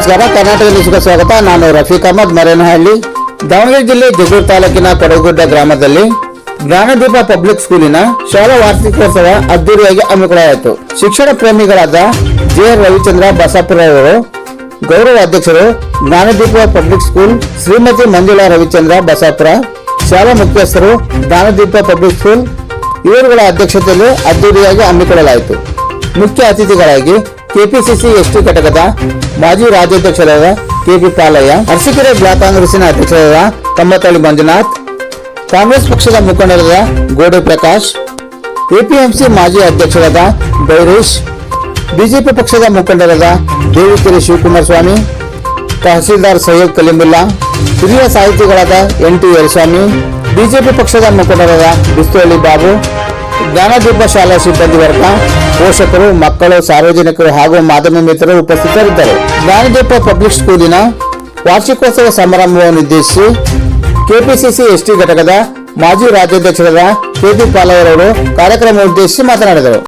ನಮಸ್ಕಾರ. ಕರ್ನಾಟಕ ನ್ಯೂಸ್ಗೆ ಸ್ವಾಗತ. ನಾನು ರಫೀಕ್ ಅಹಮದ್, ಮರೇನಹಳ್ಳಿ. ದಾವಣಗೆರೆ ಜಿಲ್ಲೆ ಜಗಳೂರು ತಾಲೂಕಿನ ಕೊಡಗುಡ್ಡ ಗ್ರಾಮದಲ್ಲಿ ಜ್ಞಾನದೀಪ ಪಬ್ಲಿಕ್ ಸ್ಕೂಲಿನ ಶಾಲಾ ವಾರ್ಷಿಕೋತ್ಸವ ಅದ್ದೂರಿಯಾಗಿ ಹಮ್ಮಿಕೊಳ್ಳಲಾಯಿತು. ಶಿಕ್ಷಣ ಪ್ರೇಮಿಗಳಾದ ಜೆ ರವಿಚಂದ್ರ ಬಸಾಪುರ ಅವರು ಗೌರವ ಅಧ್ಯಕ್ಷರು, ಜ್ಞಾನದೀಪ ಪಬ್ಲಿಕ್ ಸ್ಕೂಲ್ ಶ್ರೀಮತಿ ಮಂಜುಳಾ ರವಿಚಂದ್ರ ಬಸಾಪುರ, ಶಾಲಾ ಮುಖ್ಯಸ್ಥರು, ಜ್ಞಾನದೀಪ ಪಬ್ಲಿಕ್ ಸ್ಕೂಲ್ ಇವರುಗಳ ಅಧ್ಯಕ್ಷತೆಯಲ್ಲಿ ಅದ್ದೂರಿಯಾಗಿ ಹಮ್ಮಿಕೊಳ್ಳಲಾಯಿತು. ಮುಖ್ಯ ಅತಿಥಿಗಳಾಗಿ ಕೆಪಿಸಿಸಿ ಎಸ್ಟಿ ಘಟಕದ ಮಾಜಿ ರಾಜ್ಯಾಧ್ಯಕ್ಷರಾದ ಕೆಪಿ ಪಾಲಯ್ಯ, ಅರಸೀಕೆರೆ ಬ್ಲಾಕ್ ಕಾಂಗ್ರೆಸ್ಸಿನ ಅಧ್ಯಕ್ಷರಾದ ಕಮ್ಮತಳ್ಳಿ ಮಂಜುನಾಥ್, ಕಾಂಗ್ರೆಸ್ ಪಕ್ಷದ ಮುಖಂಡರಾದ ಗೋಡೆ ಪ್ರಕಾಶ್, ಎಪಿಎಂಸಿ ಮಾಜಿ ಅಧ್ಯಕ್ಷರಾದ ಬೈರೇಶ್, ಬಿಜೆಪಿ ಪಕ್ಷದ ಮುಖಂಡರಾದ ದೇವಿಕೆರೆ ಶಿವಕುಮಾರ ಸ್ವಾಮಿ, ತಹಸೀಲ್ದಾರ್ ಸೈಯದ್ ಕಲೀಮುಲ್ಲಾ, ಹಿರಿಯ ಸಾಹಿತಿಗಳಾದ ಎನ್ ಟಿ ಯರಸ್ವಾಮಿ, ಬಿಜೆಪಿ ಪಕ್ಷದ ಮುಖಂಡರಾದ ಬಿಸ್ತೋಳಿ ಬಾಬು, ಜ್ಞಾನದೀಪ ಶಾಲಾ ಸಿಬ್ಬಂದಿ ವರ್ಗ, ಪೋಷಕರು, ಮಕ್ಕಳು, ಸಾರ್ವಜನಿಕರು ಹಾಗೂ ಮಾಧ್ಯಮ ಮಿತ್ರರು ಉಪಸ್ಥಿತರಿದ್ದರು. ಜ್ಞಾನದೀಪ ಪಬ್ಲಿಕ್ ಸ್ಕೂಲಿನ ವಾರ್ಷಿಕೋತ್ಸವ ಸಮಾರಂಭವನ್ನು ಉದ್ದೇಶಿಸಿ ಕೆಪಿಸಿಸಿ ಎಸ್ಟಿ ಘಟಕದ ಮಾಜಿ ರಾಜ್ಯಾಧ್ಯಕ್ಷರಾದ ಕೆಪಿ ಪಾಲಯ್ಯರವರು ಕಾರ್ಯಕ್ರಮ ಉದ್ದೇಶಿಸಿ ಮಾತನಾಡಿದರು.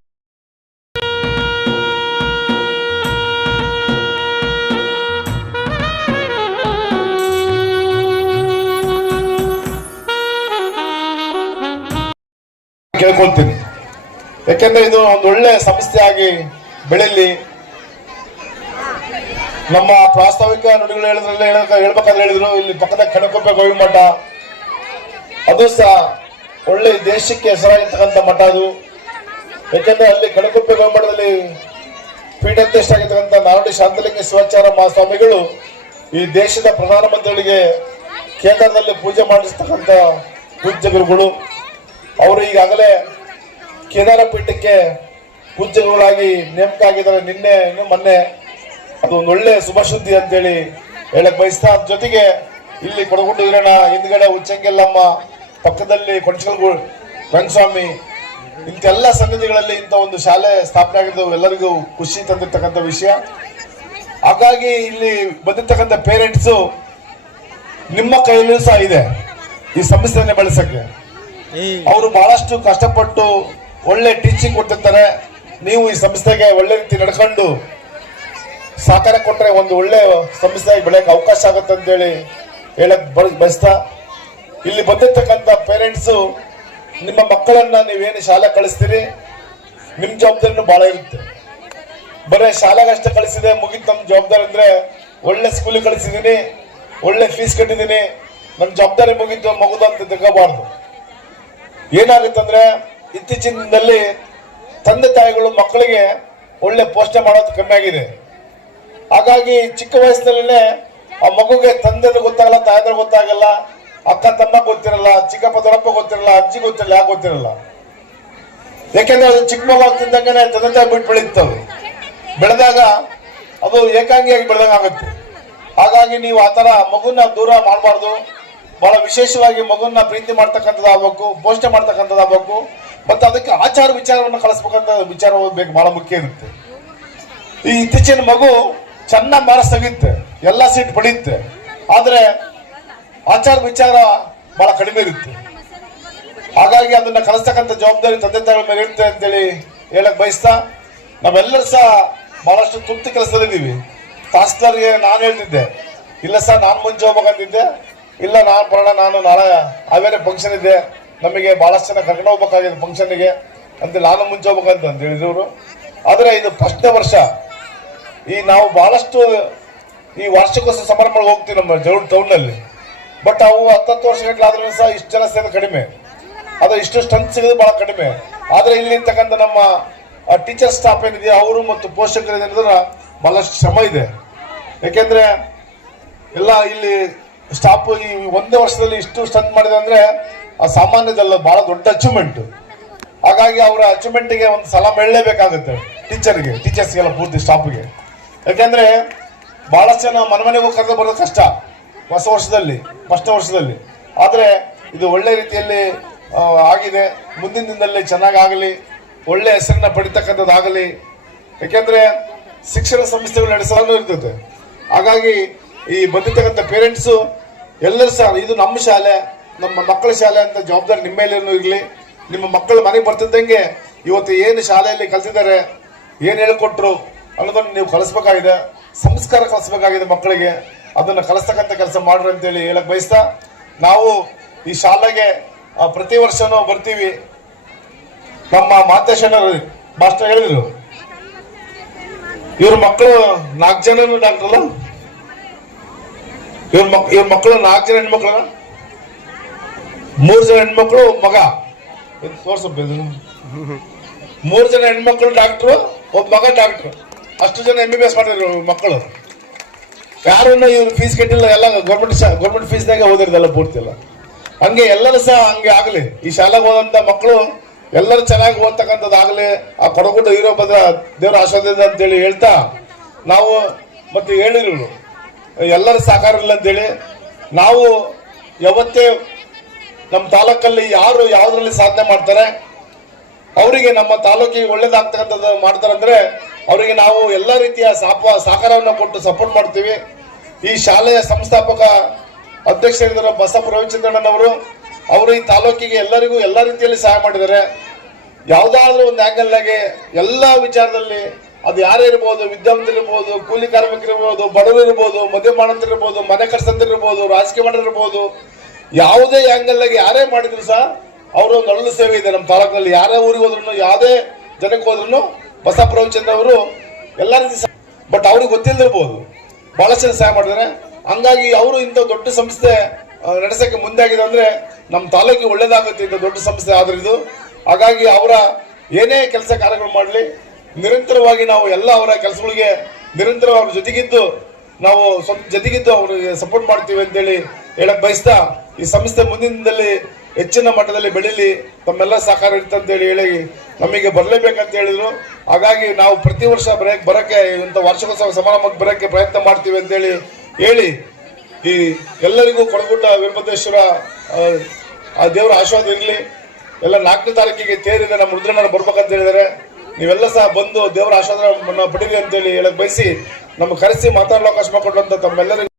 ಕೇಳ್ಕೊಳ್ತೀನಿ, ಯಾಕೆಂದ್ರೆ ಇದು ಒಂದು ಒಳ್ಳೆ ಸಂಸ್ಥೆಯಾಗಿ ಬೆಳೆಯಲಿ. ನಮ್ಮ ಪ್ರಾಸ್ತಾವಿಕ ನುಡಿಗಳು ಹೇಳ್ಬೇಕಾದ್ರೆ ಹೇಳಿದ್ರು, ಇಲ್ಲಿ ಪಕ್ಕದ ಕಣಕೊಪ್ಪೆ ಗೋವಿ ಮಠ, ಅದು ಸಹ ಒಳ್ಳೆ ದೇಶಕ್ಕೆ ಹೆಸರಾಗಿರ್ತಕ್ಕಂಥ ಮಠ ಅದು. ಯಾಕೆಂದ್ರೆ ಅಲ್ಲಿ ಕಣಕೊಪ್ಪೆ ಗೋವಿ ಮಠದಲ್ಲಿ ಪೀಠಾಧ್ಯಕ್ಷರಾಗಿರ್ತಕ್ಕಂಥ ನಾಲ್ವಡಿ ಶಾಂತಲಿಂಗ ಶಿವಾಚಾರ್ಯ ಮಹಾಸ್ವಾಮಿಗಳು ಈ ದೇಶದ ಪ್ರಧಾನಮಂತ್ರಿಗಳಿಗೆ ಕೇಂದ್ರದಲ್ಲಿ ಪೂಜೆ ಮಾಡಿಸ್ತಕ್ಕಂಥ ಪೂಜ್ಯ ಗುರುಗಳು. ಅವರು ಈಗಾಗಲೇ ಕೇದಾರ ಪೀಠಕ್ಕೆ ಪೂಜ್ಯಗಳಾಗಿ ನೇಮಕ ಆಗಿದ್ದಾರೆ. ನಿನ್ನೆ ಮೊನ್ನೆ ಅದು ಒಂದು ಒಳ್ಳೆ ಶುಭ ಸುದ್ದಿ ಅಂತೇಳಿ ಹೇಳಕ್ ಬಯಸ್ತಾ, ಜೊತೆಗೆ ಇಲ್ಲಿ ಕೊಡಗುಡ್ಡ ಹಿರಣ ಹಿಂದ್ಗಡೆ ಉಚ್ಚಂಗೆಲ್ಲಮ್ಮ, ಪಕ್ಕದಲ್ಲಿ ಕೊಂಚಗಲ್ ರಂಗಸ್ವಾಮಿ, ಇಂತೆಲ್ಲ ಸನ್ನಿಧಿಗಳಲ್ಲಿ ಇಂಥ ಒಂದು ಶಾಲೆ ಸ್ಥಾಪನೆ ಆಗಿದ್ದು ಎಲ್ಲರಿಗೂ ಖುಷಿ ತಂದಿರ್ತಕ್ಕಂಥ ವಿಷಯ. ಹಾಗಾಗಿ ಇಲ್ಲಿ ಬಂದಿರ್ತಕ್ಕಂಥ ಪೇರೆಂಟ್ಸು ನಿಮ್ಮ ಕೈಯಲ್ಲೂ ಸಹ ಇದೆ ಈ ಸಂಸ್ಥೆಯನ್ನೇ ಬೆಳೆಸಕ್ಕೆ. ಅವರು ಬಹಳಷ್ಟು ಕಷ್ಟಪಟ್ಟು ಒಳ್ಳೆ ಟೀಚಿಂಗ್ ಕೊಡ್ತಿರ್ತಾರೆ. ನೀವು ಈ ಸಂಸ್ಥೆಗೆ ಒಳ್ಳೆ ರೀತಿ ನಡ್ಕೊಂಡು ಸಹಕಾರ ಕೊಟ್ಟರೆ ಒಂದು ಒಳ್ಳೆ ಸಂಸ್ಥೆಯಾಗಿ ಬೆಳೆಯಕ್ಕೆ ಅವಕಾಶ ಆಗುತ್ತೆ ಅಂತೇಳಿ ಹೇಳಕ್ ಬಯಸ್ತಾ, ಇಲ್ಲಿ ಬಂದಿರ್ತಕ್ಕಂಥ ಪೇರೆಂಟ್ಸು ನಿಮ್ಮ ಮಕ್ಕಳನ್ನ ನೀವೇನು ಶಾಲೆ ಕಳಿಸ್ತೀರಿ, ನಿಮ್ ಜವಾಬ್ದಾರಿನೂ ಬಹಳ ಇರುತ್ತೆ. ಬರೀ ಶಾಲೆಗಷ್ಟೇ ಕಳಿಸಿದೆ ಮುಗಿತು ನಮ್ಮ ಜವಾಬ್ದಾರಿ ಅಂದ್ರೆ, ಒಳ್ಳೆ ಸ್ಕೂಲಿಗೆ ಕಳಿಸಿದೀನಿ, ಒಳ್ಳೆ ಫೀಸ್ ಕಟ್ಟಿದ್ದೀನಿ, ನನ್ನ ಜವಾಬ್ದಾರಿ ಮುಗಿತು ಮಗುದು ಅಂತ ತಿಳ್ಕೋಬಾರ್ದು. ಏನಾಗುತ್ತಂದ್ರೆ ಇತ್ತೀಚಿನ ದಿನದಲ್ಲಿ ತಂದೆ ತಾಯಿಗಳು ಮಕ್ಕಳಿಗೆ ಒಳ್ಳೆ ಪೋಷಣೆ ಮಾಡೋದು ಕಮ್ಮಿ ಆಗಿದೆ. ಹಾಗಾಗಿ ಚಿಕ್ಕ ವಯಸ್ಸಿನಲ್ಲೇ ಆ ಮಗುಗೆ ತಂದೆದು ಗೊತ್ತಾಗಲ್ಲ, ತಾಯಿದ್ರು ಗೊತ್ತಾಗಲ್ಲ, ಅಕ್ಕ ತಮ್ಮ ಗೊತ್ತಿರಲ್ಲ, ಚಿಕ್ಕಪ್ಪ ದೊಡ್ಡಪ್ಪ ಗೊತ್ತಿರಲ್ಲ, ಅಜ್ಜಿ ಗೊತ್ತಿರಲ್ಲ, ಯಾಕೆ ಗೊತ್ತಿರಲ್ಲ. ಯಾಕೆಂದ್ರೆ ಅದು ಚಿಕ್ಕ ಮಗು ಆಗ್ತಿದ್ದಂಗೆ ತಂದೆ ತಾಯಿ ಬಿಟ್ಟು ಬೆಳೀತವೆ. ಬೆಳೆದಾಗ ಅದು ಏಕಾಂಗಿಯಾಗಿ ಬೆಳೆದಾಗ ಆಗುತ್ತೆ. ಹಾಗಾಗಿ ನೀವು ಆತರ ಮಗುನ ದೂರ ಮಾಡಬಾರ್ದು. ಬಹಳ ವಿಶೇಷವಾಗಿ ಮಗುನ ಪ್ರೀತಿ ಮಾಡ್ತಕ್ಕಂಥದ್ದಾಗಬೇಕು, ಪೋಷಣೆ ಮಾಡ್ತಕ್ಕಂಥದ್ದಾಗಬೇಕು, ಮತ್ತೆ ಅದಕ್ಕೆ ಆಚಾರ ವಿಚಾರವನ್ನು ಕಳಿಸ್ಬೇಕಂತ ವಿಚಾರ ಬೇಕು, ಬಹಳ ಮುಖ್ಯ ಇರುತ್ತೆ. ಈ ಇತ್ತೀಚಿನ ಮಗು ಚೆನ್ನಾಗಿ ಮಾರ್ಕ್ಸ್ ತೆಗೆಯುತ್ತೆ, ಎಲ್ಲ ಸೀಟ್ ಪಡೆಯುತ್ತೆ, ಆದ್ರೆ ಆಚಾರ ವಿಚಾರ ಬಹಳ ಕಡಿಮೆ ಇರುತ್ತೆ. ಹಾಗಾಗಿ ಅದನ್ನ ಕಲಿಸ್ತಕ್ಕಂಥ ಜವಾಬ್ದಾರಿ ತಂದೆ ತಾಯಿಗಳ ಮೇಲೆ ಇರುತ್ತೆ ಅಂತೇಳಿ ಹೇಳಕ್ ಬಯಸ್ತಾ, ನಾವೆಲ್ಲರೂ ಸಹ ಬಹಳಷ್ಟು ತುರ್ತು ಕೆಲಸದಲ್ಲಿದ್ದೀವಿ. ತಾಸ್ದಾರ್ಗೆ ನಾನು ಹೇಳ್ತಿದ್ದೆ, ಇಲ್ಲ ಸರ್ ನಾನು ಮುಂಚೆ ಹೋಗ್ಬೇಕಂತಿದ್ದೆ, ಇಲ್ಲ ನಾನು ನಾಳೆ ಹಾವೇರಿ ಫಂಕ್ಷನ್ ಇದೆ, ನಮಗೆ ಬಹಳಷ್ಟು ಜನ ಕರ್ಕೊಂಡು ಹೋಗ್ಬೇಕಾಗಿದೆ ಫಂಕ್ಷನ್ಗೆ ಅಂತ ನಾನು ಮುಂಚೆ ಹೋಗ್ಬೇಕಂತ ಹೇಳಿದ್ರು. ಆದ್ರೆ ಇದು ಫಸ್ಟ್ನೇ ವರ್ಷ ಈ ನಾವು ಬಹಳಷ್ಟು ಈ ವಾರ್ಷಿಕೋತ್ಸವ ಸಮಾರಂಭಗಳಿಗೆ ಹೋಗ್ತೀವಿ ನಮ್ಮ ಜಗಳೂರು ಟೌನ್ ನಲ್ಲಿ. ಬಟ್ ಅವು 10 ವರ್ಷಗಳಾದ್ರೂ ಸಹ ಇಷ್ಟು ಜನ ಸೇರೋದು ಕಡಿಮೆ, ಆದ್ರೆ ಇಷ್ಟು ಸ್ಟ್ರೆಂತ್ ಸಿಗೋದು ಬಹಳ ಕಡಿಮೆ. ಆದ್ರೆ ಇಲ್ಲಿ ಇರ್ತಕ್ಕಂಥ ನಮ್ಮ ಟೀಚರ್ ಸ್ಟಾಫ್ ಏನಿದೆ ಅವರು ಮತ್ತು ಪೋಷಕರು ಏನಿದ್ರೆ ಬಹಳಷ್ಟು ಶ್ರಮ ಇದೆ. ಯಾಕೆಂದ್ರೆ ಎಲ್ಲ ಇಲ್ಲಿ ಸ್ಟಾಫ್ ಈ ಒಂದೇ ವರ್ಷದಲ್ಲಿ ಇಷ್ಟು ಸ್ಟ್ರೆಂತ್ ಮಾಡಿದೆ ಅಂದ್ರೆ ಸಾಮಾನ್ಯದಲ್ಲ, ಬಹಳ ದೊಡ್ಡ ಅಚೀವ್ಮೆಂಟ್. ಹಾಗಾಗಿ ಅವರ ಅಚೀವ್ಮೆಂಟ್ಗೆ ಒಂದು ಸಲಾಮ್ ಹೇಳಲೇಬೇಕಾಗುತ್ತೆ ಟೀಚರ್ಸ್ಗೆಲ್ಲ ಪೂರ್ತಿ ಸ್ಟಾಫ್ಗೆ. ಯಾಕೆಂದ್ರೆ ಬಹಳಷ್ಟು ಜನ ಮನೆಮನೆಗೂ ಕರೆದು ಬರೋದು ಕಷ್ಟ ಹೊಸ ವರ್ಷದಲ್ಲಿ, ಫಸ್ಟ್ನೇ ವರ್ಷದಲ್ಲಿ. ಆದ್ರೆ ಇದು ಒಳ್ಳೆ ರೀತಿಯಲ್ಲಿ ಆಗಿದೆ. ಮುಂದಿನ ದಿನದಲ್ಲಿ ಚೆನ್ನಾಗಿ ಆಗಲಿ, ಒಳ್ಳೆ ಹೆಸರನ್ನ ಪಡಿತಕ್ಕಂಥದ್ದಾಗಲಿ. ಯಾಕೆಂದ್ರೆ ಶಿಕ್ಷಣ ಸಂಸ್ಥೆಗಳು ನಡೆಸಲು ಇರ್ತದೆ. ಹಾಗಾಗಿ ಈ ಬಂದಿರ್ತಕ್ಕಂಥ ಪೇರೆಂಟ್ಸು ಎಲ್ಲರೂ ಸಹ ಇದು ನಮ್ಮ ಶಾಲೆ, ನಮ್ಮ ಮಕ್ಕಳ ಶಾಲೆ ಅಂತ ಜವಾಬ್ದಾರಿ ನಿಮ್ಮ ಮೇಲೇನೂ ಇರಲಿ. ನಿಮ್ಮ ಮಕ್ಕಳು ಮನೆಗೆ ಬರ್ತಿದ್ದಂಗೆ ಇವತ್ತು ಏನು ಶಾಲೆಯಲ್ಲಿ ಕಲಿತಿದ್ದಾರೆ, ಏನು ಹೇಳ್ಕೊಟ್ರು ಅನ್ನೋದನ್ನು ನೀವು ಕಳಿಸ್ಬೇಕಾಗಿದೆ. ಸಂಸ್ಕಾರ ಕಲಿಸಬೇಕಾಗಿದೆ ಮಕ್ಕಳಿಗೆ. ಅದನ್ನು ಕಲಿಸ್ತಕ್ಕಂಥ ಕೆಲಸ ಮಾಡ್ರಿ ಅಂತೇಳಿ ಹೇಳಕ್ ಬಯಸ್ತಾ, ನಾವು ಈ ಶಾಲೆಗೆ ಪ್ರತಿ ವರ್ಷನೂ ಬರ್ತೀವಿ. ನಮ್ಮ ಮಾತೇಶಣ್ಣರು ಮಾಸ್ಟರ್ ಹೇಳಿದ್ರು, ಇವ್ರ ಮಕ್ಕಳು 4 ಜನನು ಡಾಕ್ಟರ್ ಅಲ್ಲ, ಇವ್ರ ಮಕ್ಕಳು 4 ಜನ ಹೆಣ್ಮಕ್ಳು, 3 ಜನ ಹೆಣ್ಮಕ್ಳು, ಮಗ ತೋರ್ಸಪ್ಪ 3 ಜನ ಹೆಣ್ಮಕ್ಳು ಡಾಕ್ಟ್ರು, ಒಬ್ಬ ಮಗ ಡಾಕ್ಟ್ರು. ಅಷ್ಟು ಜನ MBBS ಮಾಡಿದ್ರು ಮಕ್ಕಳು. ಯಾರನ್ನ ಇವ್ರು ಫೀಸ್ ಕಟ್ಟಿಲ್ಲ, ಎಲ್ಲ ಗೌರ್ಮೆಂಟ್ ಫೀಸ್ನಾಗೆ ಓದಿರೋದಲ್ಲ ಪೂರ್ತಿ ಎಲ್ಲ. ಹಂಗೆ ಎಲ್ಲರೂ ಸಹ ಹಂಗೆ ಆಗಲಿ, ಈ ಶಾಲೆಗೆ ಹೋದಂತ ಮಕ್ಕಳು ಎಲ್ಲರೂ ಚೆನ್ನಾಗಿ ಓದ್ತಕ್ಕಂಥದ್ದಾಗಲಿ, ಆ ಕೊಡಗುಡ್ಡ ವೀರಭದ್ರ ದೇವರ ಆಶೀರ್ವಾದ ಅಂತೇಳಿ ಹೇಳ್ತಾ, ನಾವು ಮತ್ತೆ ಹೇಳಿದ್ರು ಎಲ್ಲರ ಸಹಕಾರ ಇಲ್ಲ ಅಂತೇಳಿ, ನಾವು ಯಾವತ್ತೇ ನಮ್ಮ ತಾಲೂಕಲ್ಲಿ ಯಾರು ಯಾವ್ದ್ರಲ್ಲಿ ಸಾಧನೆ ಮಾಡ್ತಾರೆ ಅವರಿಗೆ ನಮ್ಮ ತಾಲೂಕಿಗೆ ಒಳ್ಳೇದಾಗ್ತಕ್ಕಂಥದ್ದು ಮಾಡ್ತಾರಂದ್ರೆ ಅವರಿಗೆ ನಾವು ಎಲ್ಲ ರೀತಿಯ ಸಹಕಾರವನ್ನು ಕೊಟ್ಟು ಸಪೋರ್ಟ್ ಮಾಡ್ತೀವಿ. ಈ ಶಾಲೆಯ ಸಂಸ್ಥಾಪಕ ಅಧ್ಯಕ್ಷರಿದ್ದಾರೆ ಬಸಪ್ಪ ರವಿಚಂದ್ರಣ್ಣನವರು, ಅವರು ಈ ತಾಲೂಕಿಗೆ ಎಲ್ಲರಿಗೂ ಎಲ್ಲ ರೀತಿಯಲ್ಲಿ ಸಹಾಯ ಮಾಡಿದ್ದಾರೆ. ಯಾವುದಾದ್ರೂ ಒಂದು ಆಂಗಲ್ನಾಗೆ ಎಲ್ಲ ವಿಚಾರದಲ್ಲಿ ಅದು ಯಾರೇ ಇರ್ಬೋದು, ವಿದ್ಯಾವಂತರಿರ್ಬೋದು, ಕೂಲಿ ಕಾರ್ಮಿಕರಿರ್ಬೋದು, ಬಡವರು ಇರ್ಬೋದು, ಮದುವೆ ಮಾಡೋಂತಿರ್ಬೋದು, ಮನೆ ಕಟ್ಸಂತಿರ್ಬೋದು, ರಾಜಕೀಯ ಮಾಡೋರಿರ್ಬೋದು, ಯಾವುದೇ ಆಂಗಲ್ನಾಗೆ ಯಾರೇ ಮಾಡಿದ್ರು ಸಹ ಅವರು ಒಂದು ಒಳ್ಳೆ ಸೇವೆ ಇದೆ ನಮ್ಮ ತಾಲೂಕಿನಲ್ಲಿ. ಯಾರೇ ಊರಿಗೆ ಹೋದ್ರು, ಯಾವುದೇ ಜನಕ್ಕೆ ಹೋದ್ರು ಬಸಪ್ಪ ರವಿಚಂದ್ರ ಅವರು ಎಲ್ಲ ರೀತಿ ಬಟ್ ಅವ್ರಿಗೆ ಗೊತ್ತಿಲ್ಲದಿರ್ಬೋದು, ಬಹಳಷ್ಟು ಜನ ಸಹಾಯ ಮಾಡಿದ್ದಾರೆ. ಹಂಗಾಗಿ ಅವರು ಇಂಥ ದೊಡ್ಡ ಸಂಸ್ಥೆ ನಡೆಸಕ್ಕೆ ಮುಂದಾಗಿದೆ ಅಂದ್ರೆ ನಮ್ಮ ತಾಲೂಕಿಗೆ ಒಳ್ಳೇದಾಗುತ್ತೆ ಇಂಥ ದೊಡ್ಡ ಸಂಸ್ಥೆ ಆದ್ರೆ ಇದು. ಹಾಗಾಗಿ ಅವರ ಏನೇ ಕೆಲಸ ಕಾರ್ಯಗಳು ಮಾಡಲಿ, ನಿರಂತರವಾಗಿ ನಾವು ಎಲ್ಲ ಅವರ ಕೆಲಸಗಳಿಗೆ ನಿರಂತರ ಅವ್ರ ಜೊತೆಗಿದ್ದು ನಾವು ಜೊತೆಗಿದ್ದು ಅವ್ರಿಗೆ ಸಪೋರ್ಟ್ ಮಾಡ್ತೀವಿ ಅಂತೇಳಿ ಹೇಳಕ್ ಬಯಸ್ತಾ, ಈ ಸಂಸ್ಥೆ ಮುಂದಿನದಲ್ಲಿ ಹೆಚ್ಚಿನ ಮಟ್ಟದಲ್ಲಿ ಬೆಳೀಲಿ, ತಮ್ಮೆಲ್ಲ ಸಹಕಾರ ಇರ್ತಂತೇಳಿ ಹೇಳಿ ನಮಗೆ ಬರಲೇಬೇಕಂತ ಹೇಳಿದ್ರು. ಹಾಗಾಗಿ ನಾವು ಪ್ರತಿ ವರ್ಷ ಬರಕ್ಕೆ ಇಂಥ ವಾರ್ಷಿಕೋತ್ಸವ ಸಮಾರಂಭಕ್ಕೆ ಬರಕ್ಕೆ ಪ್ರಯತ್ನ ಮಾಡ್ತೀವಿ ಅಂತೇಳಿ ಹೇಳಿ, ಈ ಎಲ್ಲರಿಗೂ ಕೊಡಗುಡ್ಡ ವೀರಭದ್ರೇಶ್ವರ ಆ ದೇವರ ಆಶೀರ್ವಾದ ಇರಲಿ. ಎಲ್ಲ 4ನೇ ತಾರೀಕಿಗೆ ತೇರಿದೆ, ನಮ್ಮ ರುದ್ರಣ್ಣ ಬರ್ಬೇಕಂತ ಹೇಳಿದ್ದಾರೆ. ನೀವೆಲ್ಲ ಸಹ ಬಂದು ದೇವರ ಆಶೀರ್ವಾದ ಪಡೀರಿ ಅಂತೇಳಿ ಹೇಳಕ್ ಬಯಸಿ, ನಮ್ಗೆ ಕರೆಸಿ ಮಾತಾಡಲು ಅವಕಾಶ ಮಾಡಿಕೊಟ್ಟಂತ ತಮ್ಮೆಲ್ಲರಿಗೂ